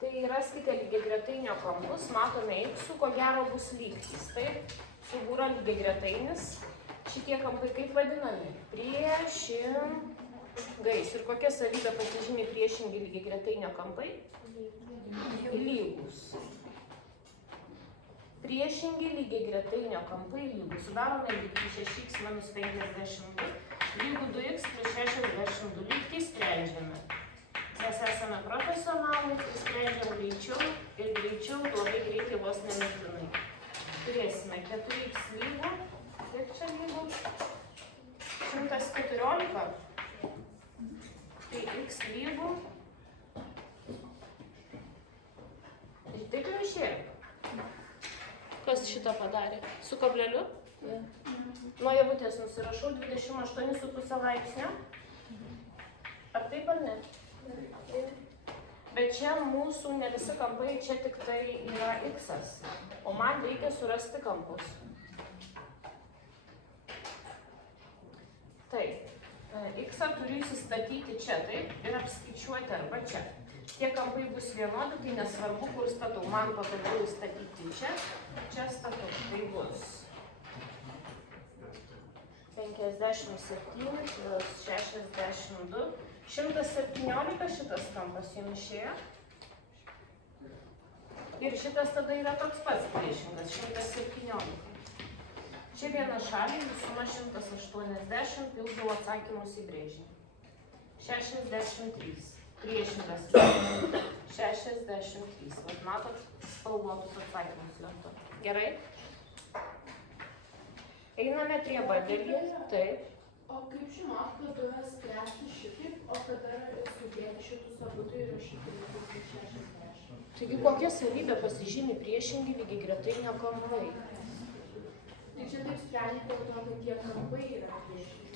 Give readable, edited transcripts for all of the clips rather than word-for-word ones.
Tai raskite lygiagretainio kampus, matome X, ko gero bus lygtys. Taip, figūra lygiagretainis. Šitie kampai kaip vadinami? Priešingais. Ir kokia savybė pasižymi priešingi lygiagretainio kampai? Lygus. Priešingi lygiagretainio kampai lygus. Sudarome lygtį 6x minus 52 lygų 2x plus 62. Lygtį sprendžiame. Mes esame profesionalai, sprendžiam greičiau ir greičiau, labai greitai vos nemirtinai. Turėsime 4x lygų, kiek čia lygų? 114. Tai x lygų. Išdėkliu išėjo. Kas šitą padarė? Su kableliu? Nuo javutės nusirašau 28,5 laipsnio. Ar taip ar ne? Bet čia mūsų ne visi kampai, čia tik tai yra x-as, o man reikia surasti kampus. Taip, x-ą turiu įsistatyti čia, taip, ir apskaičiuoti arba čia. Tie kampai bus vienodi, tai nesvarbu, kur statau. Man patogiau įstatyti čia, čia statau. Tai bus 57 plus 62. 117 šitas kampas jums išėjo. Ir šitas tada yra toks pats priešingas, 117. Čia viena šalį, suma 180, pildau atsakymus į brėžinį. 63. Priešingas 63. Vat matot spalvotus atsakymus lento. Gerai? Einame prie badėlį. Taip. O kaip žinot, kada spręsti šitaip, o kada sudėti šitus abu tai rašyti 60? Taigi kokia savybė pasižymi priešingi lygiagretainio kampai? Tai čia taip sprendžiate dėl to, kad tie kampai yra priešingi.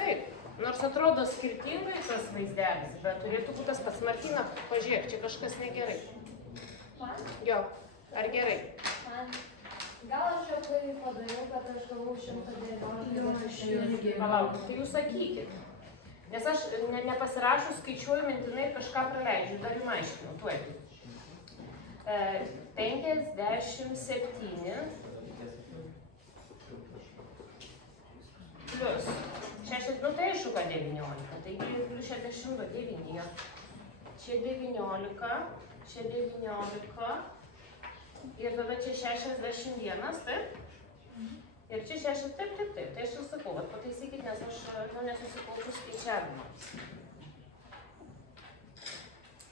Taip. Nors atrodo skirtingai tas vaizdelis, bet turėtų būti tas pats. Martina, pažiūrėk, čia kažkas negerai. Man? Jo, ar gerai? Man. Gal aš jau klaidai padariau, kad aš gavau 119. Palauk, tai jūs sakykit. Nes aš nepasirašus skaičiuoju mintinai ir kažką praleidžiu, dar jums aiškinu, tuoj. 57 plus 6, nu tai aišku, kad 19, taigi plus 62, 9. Čia 19, čia 19. Ir tada čia 61, taip? Ir čia 60, taip. Tai aš ir sakau, pataisykit, nes aš nesusikaupiu skaičiavimams.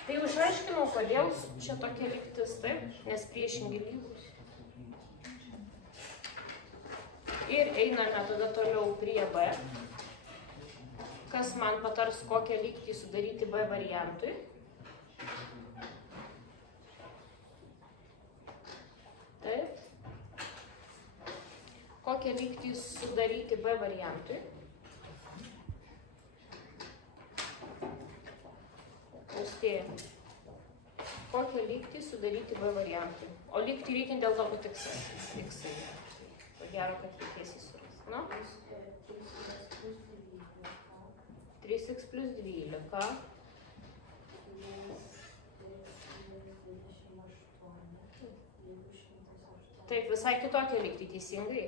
Tai jau išaiškinau, kodėl čia tokia lygtis, taip? Nes priešingi lygus. Ir einame tada toliau prie B. Kas man patars, kokią lygtį sudaryti B variantui? Taip. Kokią lygtį sudaryti B variantui? Austėja. Kokią lygtį sudaryti B variantui? O lygtį reikia dėl to, kad x-ai. Ko gero, kad reikės įsurasti. Nu? 3x plus 12. Taip, visai kitokia lygtį, teisingai.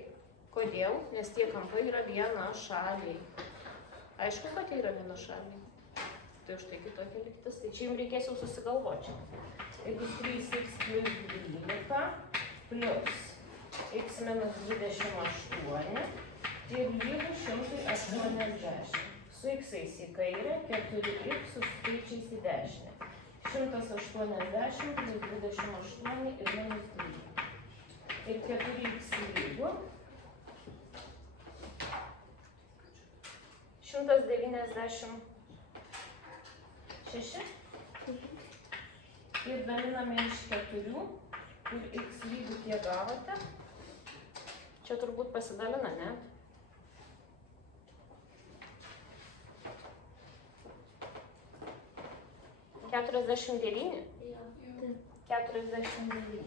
Kodėl? Nes tie kampai yra viena šaliai. Aišku, kad tai yra viena šaliai. Tai už tai kitokia lygtis. Tai čia jums reikės jau susigalvoti. Jeigu 3x plus 12 plus x minus 28 ir lygu 180. Su x-ais į kairę, 4x su skaičiais į dešinę. 180 plus 28 ir minus 3. Ir 4x lygu 196 ir daliname iš 4 ir x lygu kiek gavote. Čia turbūt pasidalina, ne? Jo. 49? 49.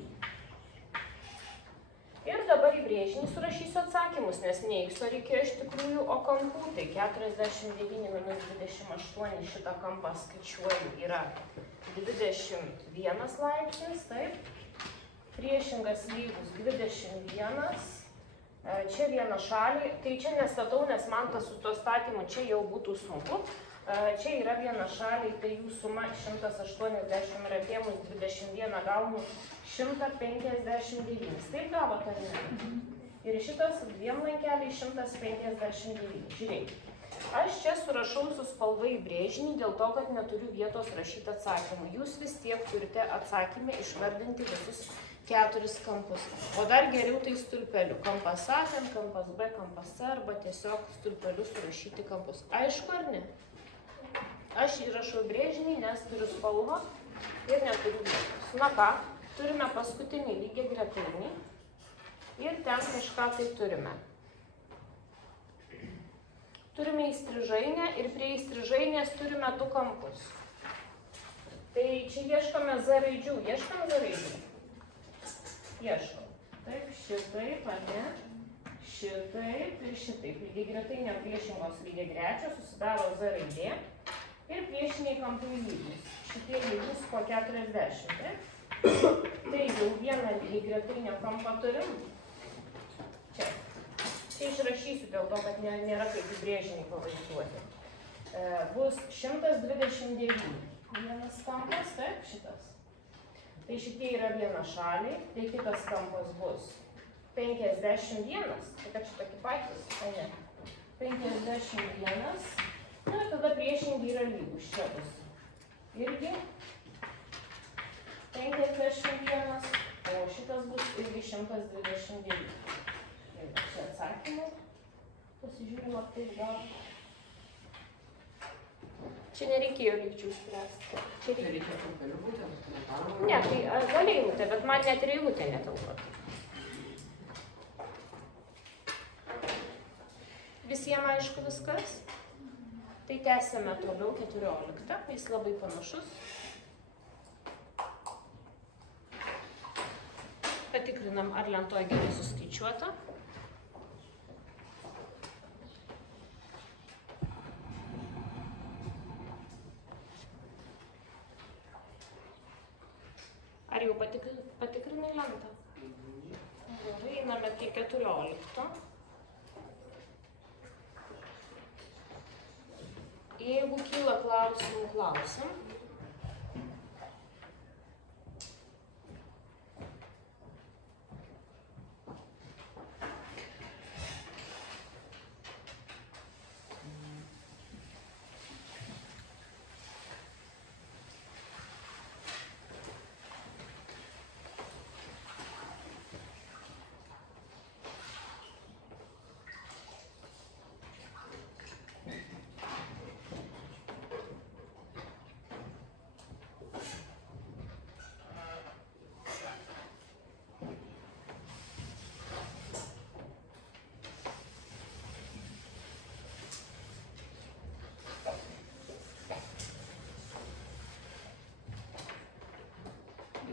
Ir dabar į brėžinį surašysiu atsakymus, nes ne x reikėjo iš tikrųjų, o kampų. Tai 49 minus 28 šitą kampą skaičiuoju yra 21 laipsnis, taip. Priešingas lygus 21. Čia vieną šalį, tai čia nestatau, nes man tas su tuo statymu čia jau būtų sunku. Čia yra viena šaliai, tai jų suma 180 ir atėmus 21 gaunu 159. Taip gavot ar ne? Ir šitas dviem lankeliais 159. Žiūrėkit. Aš čia surašau su spalva į brėžinį dėl to, kad neturiu vietos rašyti atsakymų. Jūs vis tiek turite atsakymę išvardinti visus 4 kampus. O dar geriau tai stulpeliu. Kampas A, ten kampas B, kampas C arba tiesiog stulpeliu surašyti kampus. Aišku ar ne? Aš įrašau brėžinį, nes turiu spalvą ir neturiu vietos. Na ką, turime paskutinį lygiagretainį ir ten kažką tai turime. Turime įstrižainę ir prie įstrižainės turime 2 kampus. Tai čia ieškome Z raidžių. Ieškam Z raidžių? Ieškom. Taip, šitaip, ar ne? Šitaip ir šitaip. Lygiagretainė priešingos lygiagrečios susidaro Z raidė. Ir priešiniai kampai lygus. Šitie lygus po 40. Taip? Tai jau vieną lygiagretainę kampą turim. Čia. Čia išrašysiu dėl to, kad nėra kaip į brėžinį pavaizduoti. Bus 129. Vienas kampas, taip, šitas. Tai šitie yra viena šaliai, tai kitas kampas bus 51. Tai kad čia tokie patys, o ne? 51. Na, tada priešingai yra lygus. Čia bus irgi 51, o šitas bus irgi 129. Čia atsakymų. Pasižiūrėjau, ar tai gal. Čia nereikėjo lygčių spręsti. Čia reikėjo kampelių būti? Ne, tai gali eilutė, bet man net ir eilutė netelpa. Visiems aišku viskas? Tai tęsėme toliau 14. Jis labai panašus. Patikrinam, ar lentoje gerai suskaičiuota. Ar jau patikrinai lentą? Gerai, einame prie 14. Jeigu kyla klausimų, klausim.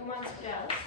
Man spręs.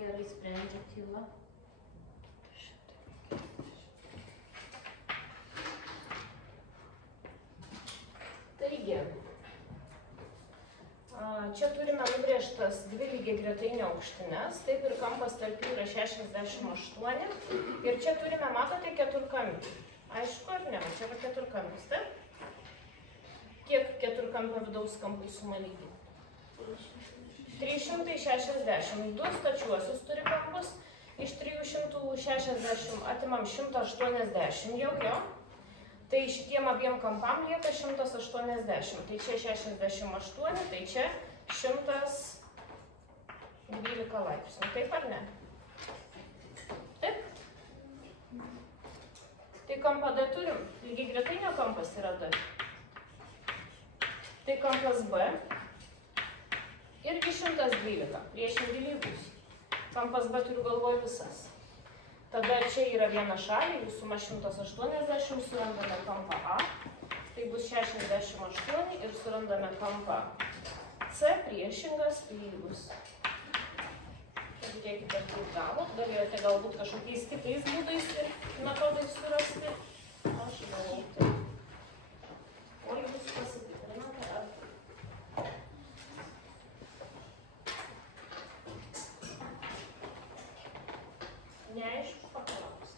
Gerai sprendžia tyla. Tai lygi. Čia turime nubrėžtas dvi lygiagretainio aukštines, taip ir kampas tarp jų yra 68. Ir čia turime, matote, keturkampį. Aišku, ar ne? Čia yra keturkampis, taip? Kiek keturkampio vidaus kampų suma lygi? 360. Du stačiuosius turi kampus. Iš 360 atimam 180 jau jo. Tai šitiem abiem kampam lieka 180. Tai čia 68, tai čia 112 laipsnių. Taip ar ne? Taip? Tai kampą D turim. Lygiagretainio kampas yra D. Tai kampas B. Irgi 112. Priešingi lygus. Kampas B turiu galvoj visas. Tada čia yra viena šalė, jų suma 180, surandame kampą A, tai bus 68 ir surandame kampą C, priešingas lygus. Žiūrėkite, kaip gavot, galėjote galbūt kažkokiais kitais būdais ir metodais surasti. Aš galvoju, taip. O jūs pasitikrinate, ar... Neaišku, paklaus.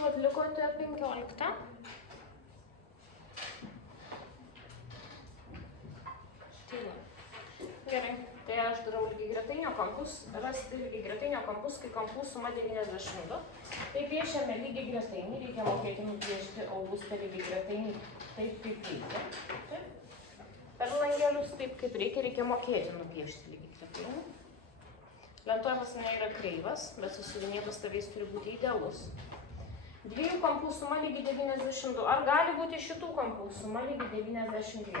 Atlikote 15. Tyla. Gerai, tai aš darau lygiagretainio kampus, rasti lygiagretainio kampus, kai kampų suma 92. Tai piešiame lygiagretainį, reikia mokėti nupiešti augustą lygiagretainį taip, kaip reikia. Taip. Per langelius taip, kaip reikia mokėti nupiešti lygiagretainį. Lentoje pas mane yra kreivas, bet susiuvinėtas tavės turi būti idealus. Dviejų kampų suma lygi 92. Ar gali būti šitų kampų suma lygi 92?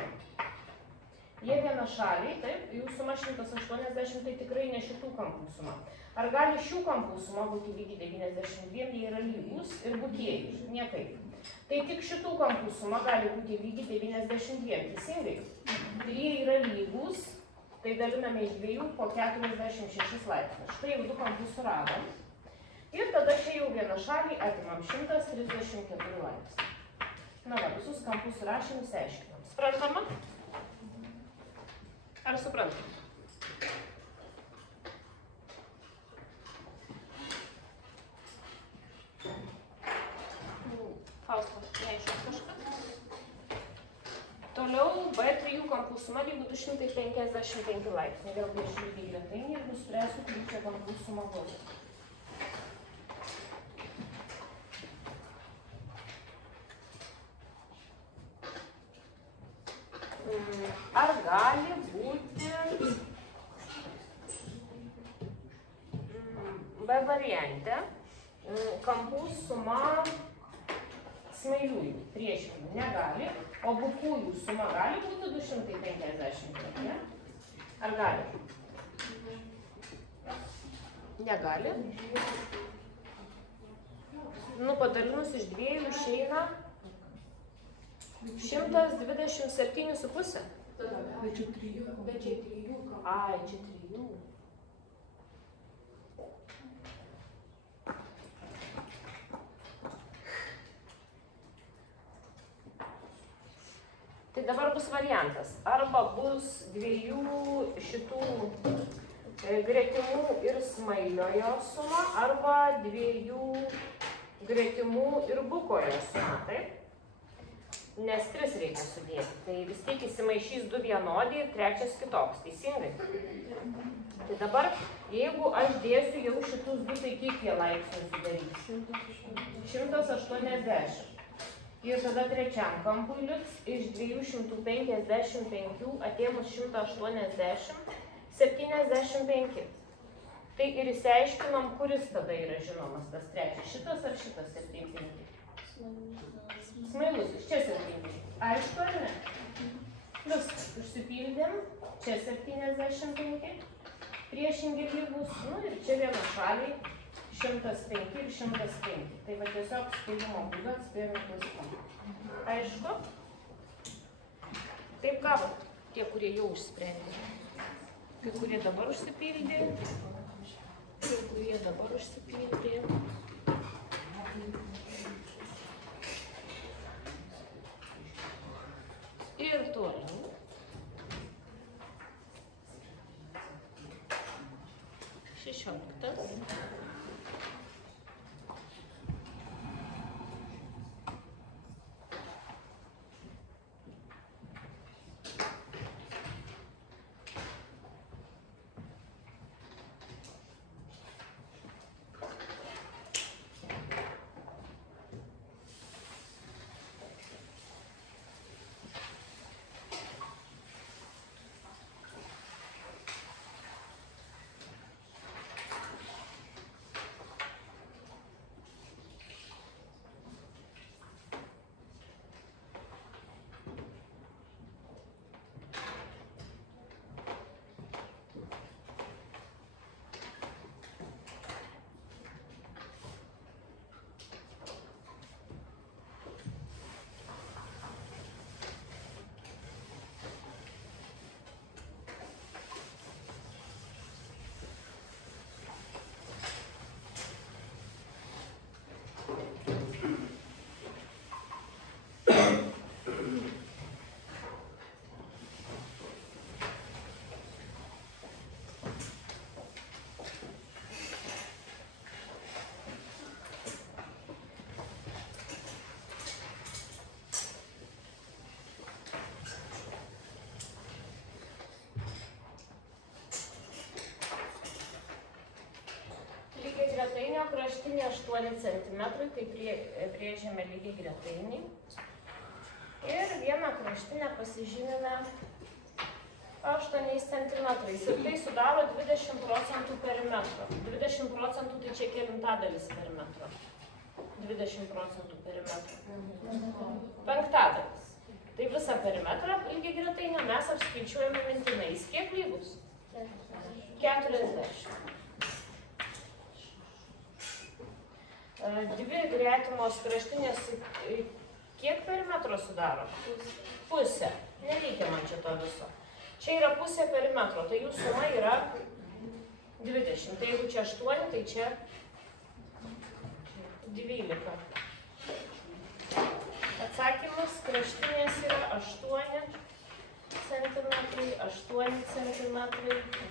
Jie vienašaliai, taip, jų suma 180, tai tikrai ne šitų kampų suma. Ar gali šių kampų suma būti lygiai 92, jie yra lygus ir būtieji? Niekaip. Tai tik šitų kampų suma gali būti lygiai 92, teisingai? Tai jie yra lygus, tai daliname iš 2 po 46 laipsnius. Štai jau 2 kampus suradom. Ir tada čia jau vienašaliai atimam 134 laipsnių. Na va, visus kampus surašėm, išsiaiškinam. Suprantama? Ar suprantam? Fausta, neaišku kažkas. Toliau B3 kampų suma lygu 255 laipsnių. Vėl piešiu lygiai gretainį ir nuspręsiu, kurį čia kampų suma bus. Ar gali būti B variante kampų suma smailiųjų, priešingų negali, o bukųjų suma gali būti 250, ne? Ar gali? Negali. Nu, padalinus iš 2 išeina 127,5. Bet čia 3 kampų. Ai, čia 3. Tai dabar bus variantas. Arba bus 2 šitų gretimų ir smailiojo suma, arba 2 gretimų ir bukojo suma, taip? Nes 3 reikia sudėti. Tai vis tiek įsimaišys 2 vienodi ir 3 kitoks, teisingai? Tai dabar, jeigu aš dėsiu jau šitus 2, tai kiek jie laipsnių sudarys? 180. Ir tada trečiam kampui liks iš 255 atėmus 180, 75. Tai ir išsiaiškinom, kuris tada yra žinomas tas trečias, šitas ar šitas 75. Smailusis, čia 75. Aišku, ar ne? Viskas, užsipildėm, čia 75, priešingi lygus, nu ir čia vienašaliai 105 ir 105. Tai va tiesiog spėjimo būdu atspėjome klausimą. Aišku? Taip gavot tie, kurie jau užsprendė. Kai kurie dabar užsipildė. Tie, kurie dabar užsipildė. Ir toliau. Šešioliktas. Gretainio kraštinė 8 cm, tai brėžiame lygiai gretainį. Ir vieną kraštinę pasižymime 8 cm. Ir tai sudaro 20% perimetro. 20% tai čia kelintadalis perimetro. 20% perimetro. Penktadalis. Tai visą perimetrą lygiagretainio mes apskaičiuojame mintinai. Jis kiek lygus? 40. Dvi gretimos kraštinės kiek perimetro sudaro? Pusė. Nereikia man čia to viso. Čia yra pusė perimetro, tai jų suma yra 20. Tai jeigu čia 8, tai čia 12. Atsakymas kraštinės yra 8 cm, 8 cm,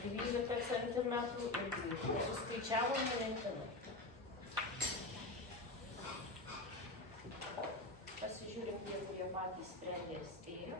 12 cm ir 12. Suskaičiavome mintinai. Pasižiūrim, tie, kurie patys sprendė ir spėjo.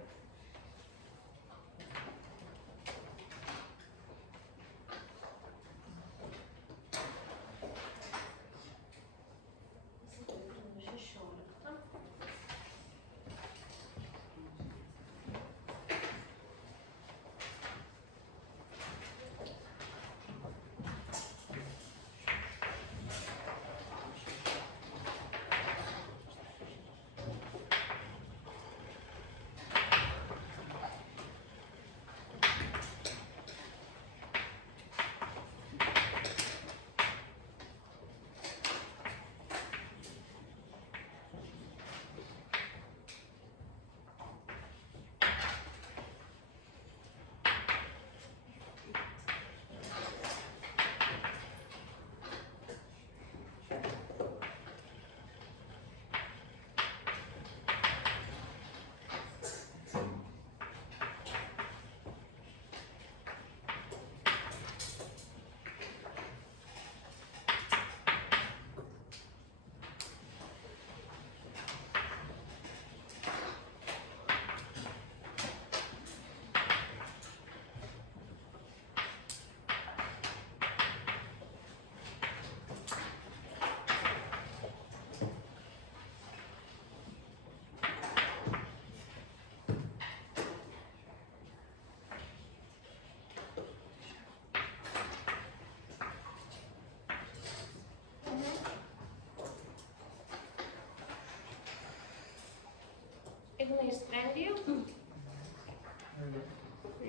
Ignai, sprendė jau?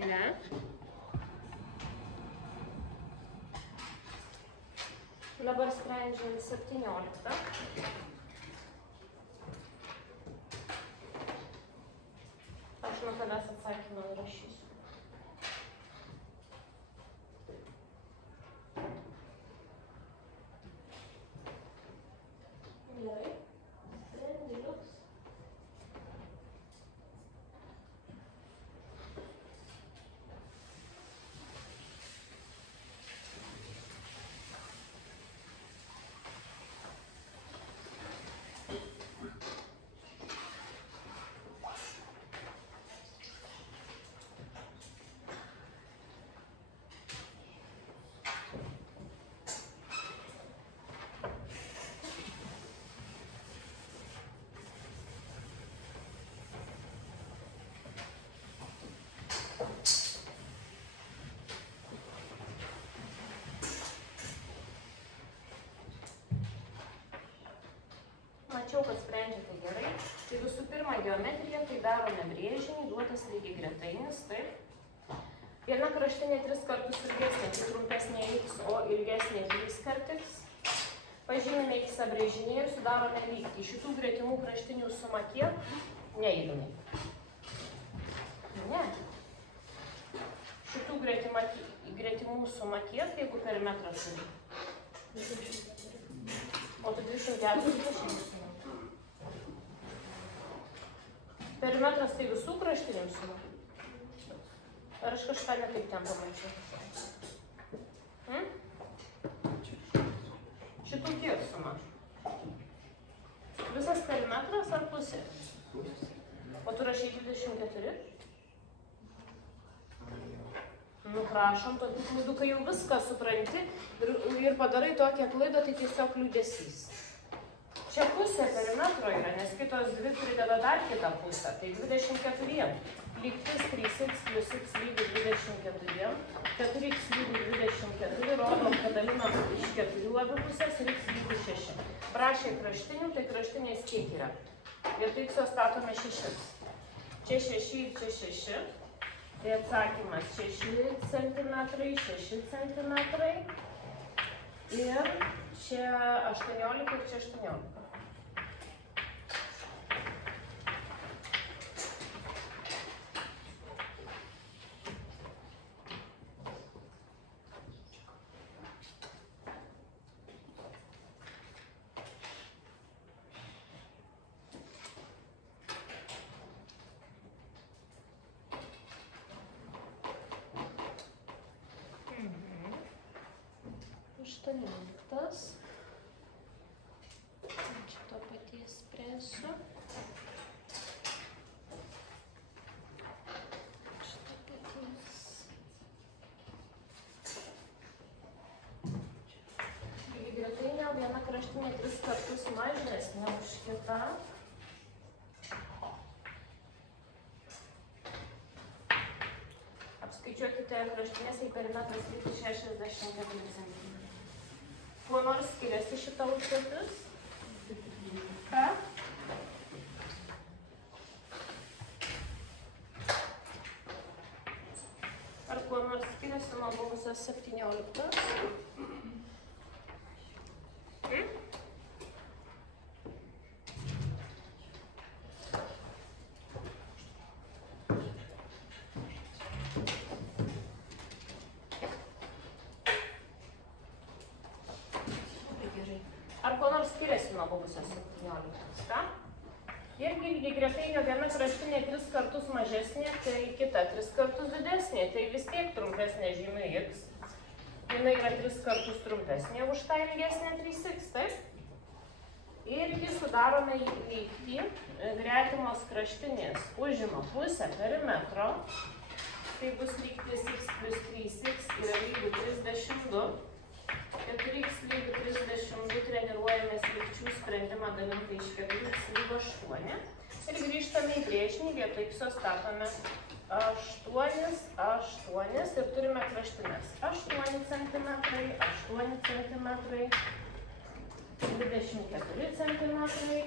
Ne. Dabar sprendžiam 17. Aš nuo tavęs atsakymą rašysiu. Gerai. Sprendi liuks. Mačiau, kad sprendžiate gerai. Tai visų pirma, geometrija, tai darome brėžinį, duotas lygiagretainis, taip. Viena kraštinė 3 kartus ilgesnė, tai trumpesnė x, o ilgesnė 3 kartus. Pažymime x brėžinį ir sudarome lygtį. Šitų gretimų kraštinių suma kiek? Ne, Ignai. Ne. Šitų gretimų suma kiek, jeigu perimetras turi? O tu 240. Perimetras tai visų kraštinių suma? Ar aš kažką netaip ten pamačiau? Šitų kiek suma? Visas perimetras ar pusė? O tu rašai 24? Nu, prašom, tokių klaidų, kai jau viską supranti ir padarai tokią klaidą, tai tiesiog liūdesys. Čia pusė perimetro yra, nes kitos dvi prideda dar kitą pusę, tai 24. Lygtis 3x plus x lygių 24, 4x lygių 24, rodom, kad dalinam iš 4 abi pusės ir x lygių 6. Prašė kraštinių, tai kraštinės kiek yra? Ir tai x statome 6. Čia 6 ir čia 6. Tai atsakymas 6 cm, 6 cm. Ir čia 18 ir čia 18. Čia to paties spręsiu. Šito paties. Lygiagretainio viena kraštinė 3 kartus mažesnė už kitą. Apskaičiuokite kraštinės, jei perimetras būtų 64 cm. Kuo nors skiriasi šita užduotis? Ką? Ar kuo nors skiriasi nuo buvusios 17? Ar kuo nors skiriasi nuo buvusios 17? Ką? Irgi lygiagretainio viena kraštinė 3 kartus mažesnė, tai kita 3 kartus didesnė, tai vis tiek trumpesnė žymė x. Jinai yra 3 kartus trumpesnė už tą ilgesnę 3x, taip? Irgi sudarome lygtį, gretimos kraštinės užima pusę perimetro, tai bus lygtis x plus 3x yra lygių 32. 4x lygių 32 treniruojamės lygčių sprendimą dalintą iš 4x lygių 8. Ir grįžtame į brėžinį, vietoj x statome 8, 8 ir turime kraštinės. 8 cm, 8 cm, 24 cm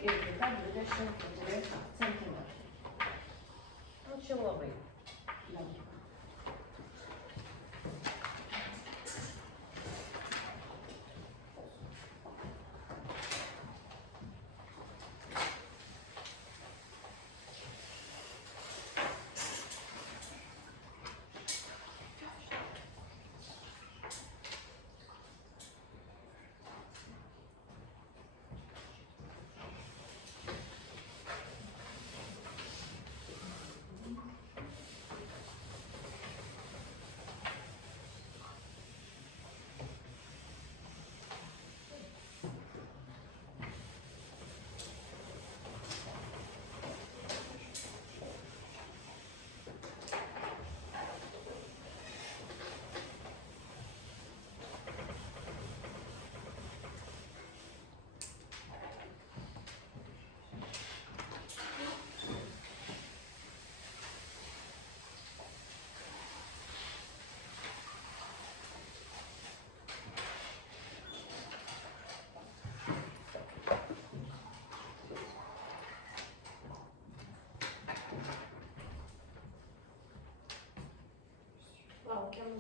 ir kita 24 cm. Nu, čia labai.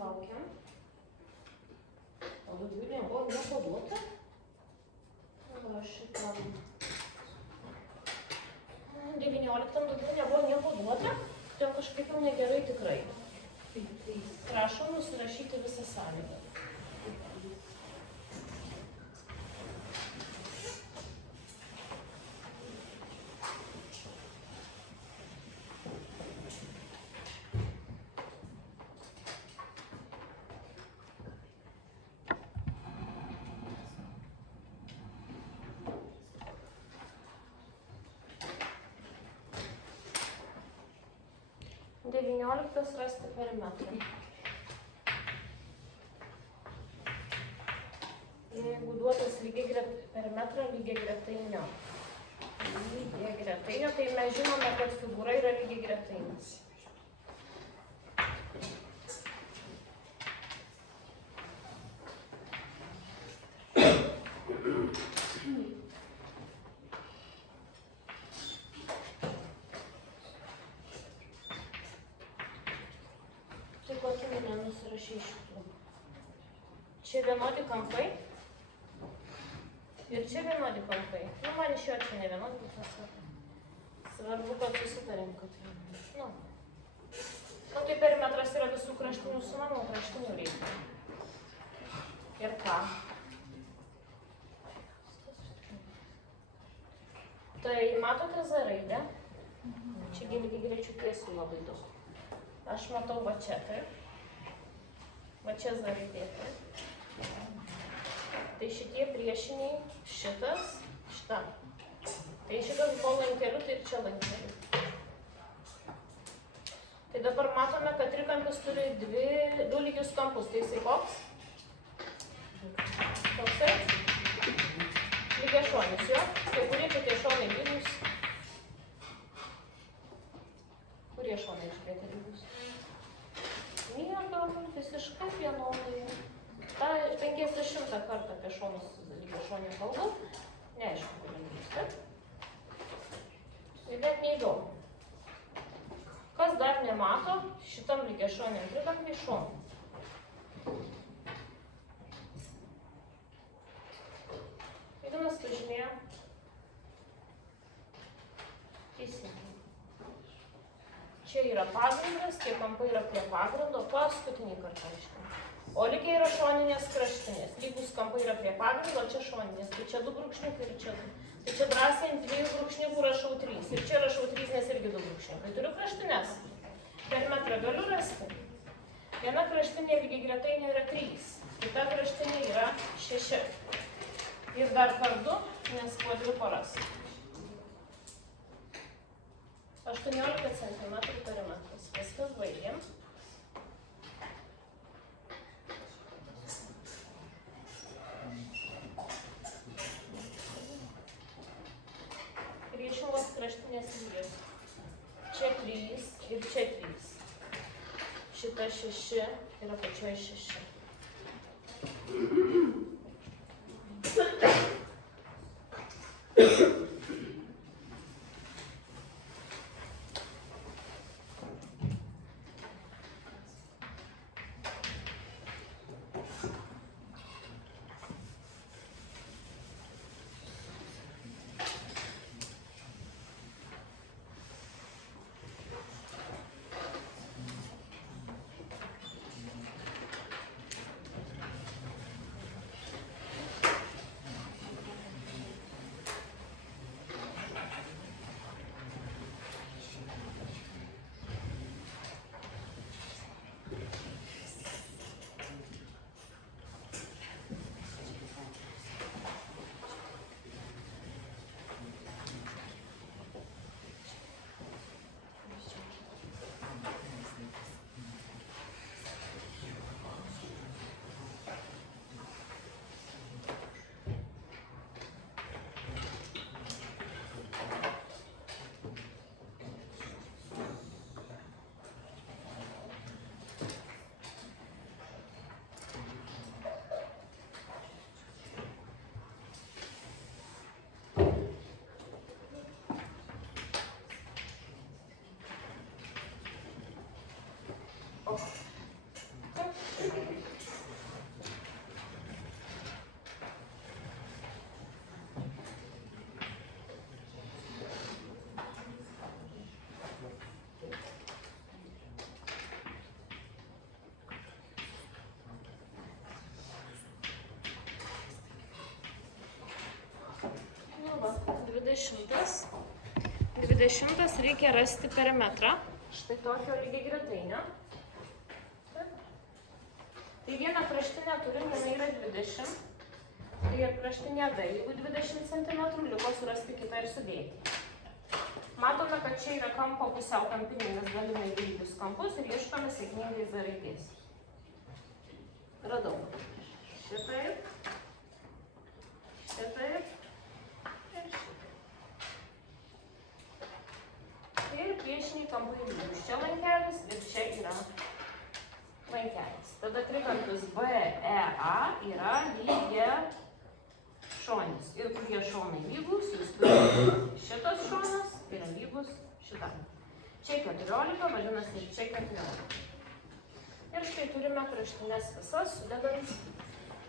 Laukiam. O daugiau nebuvo nieko duota? Va šitam 19 daugiau nebuvo nieko duota, ten kažkaip jau negerai tikrai. Prašom nusirašyti visą sąlygą. Rasti perimetrą. Jeigu duotas perimetrą lygiagretainio, tai mes žinome, kad figūra yra lygiagretainis. sakinių nenusirašai šitų. Čia vienodi kampai. Ir čia vienodi kampai. Nu, man iš jo čia ne vienodi, bet nesvarbu. Svarbu, kad susitarim, kad vienodi. Nu, tai perimetras yra visų kraštinių suma, nuo kraštinių reikia. Ir ką? Tai matote Z raidę? Čia lygiagrečių tiesių labai daug. Aš matau va čia, taip? Va čia Z raidė, taip? Tai šitie priešiniai, šitas, šitam. Tai šitas buvo lankeliu, tai ir čia lankeliu. Tai dabar matome, kad trikampis turi du lygius kampus. Tai jisai koks? Toksai? Lygiašonis, jo? Kai kurie šitie šonai lygus? Kurie šonai žiūrėti lygus? Nieko, visiškai vienodai. Ta 50 kartą apie šonus lygiašonį kalbu. Neaišku, kur lygus, taip? Tai net neįdomu. Kas dar nemato, šitam lygiašoniam trikampį šonų. Ignas pažymėjo. Teisingai. Čia yra pagrindas, tie kampai yra prie pagrindo, paskutinį kartą aiškiai. O lygiai yra šoninės kraštinės. Lygus kampai yra prie pagrindo, čia šoninės. Tai čia 2 brūkšniukai ir čia 2. Tai čia drąsiai ant 2 brūkšniukų rašau 3. Ir čia rašau 3, nes irgi 2 brūkšniukai. Turiu kraštines. Perimetrą galiu rasti. Viena kraštinė lygiai gretainė yra 3. Kita kraštinė yra 6. Ir dar kartu, nes po 2 poras. 18 cm perimetras. Viskas baigėm. Priešingos kraštinės lygios. Čia 3 ir čia 3. Šita 6 ir apačioje 6. Va, 20 reikia rasti perimetrą. Štai tokio lygiai gretainio. Tai vieną kraštinę turim, jinai yra 20. Tai ir kraštinė D, jeigu 20 cm, liko surasti kitą ir sudėti. Matome, kad čia yra kampo pusiau kampiniai, mes galime lygius kampus ir ieškome sėkmingai Z raidės. Radau. Šitaip. Šitaip. Ir priešiniai kampai lygius. Čia lankelis ir čia yra lankelis. Tada trikampis BEA yra lygia šonis. Ir kurie šonai lygus, jūs turite šitas šonas yra lygus šitam. Čia 14, vadinasi, čia 14. Ir štai turime kraštines visas, sudedant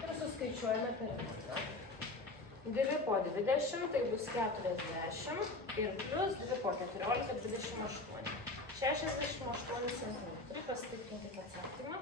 ir suskaičiuojame perimetrą. 2 po 20, tai bus 40 ir plus 2 po 14, 28. 68 cm. Pasitikrinkite atsakymą.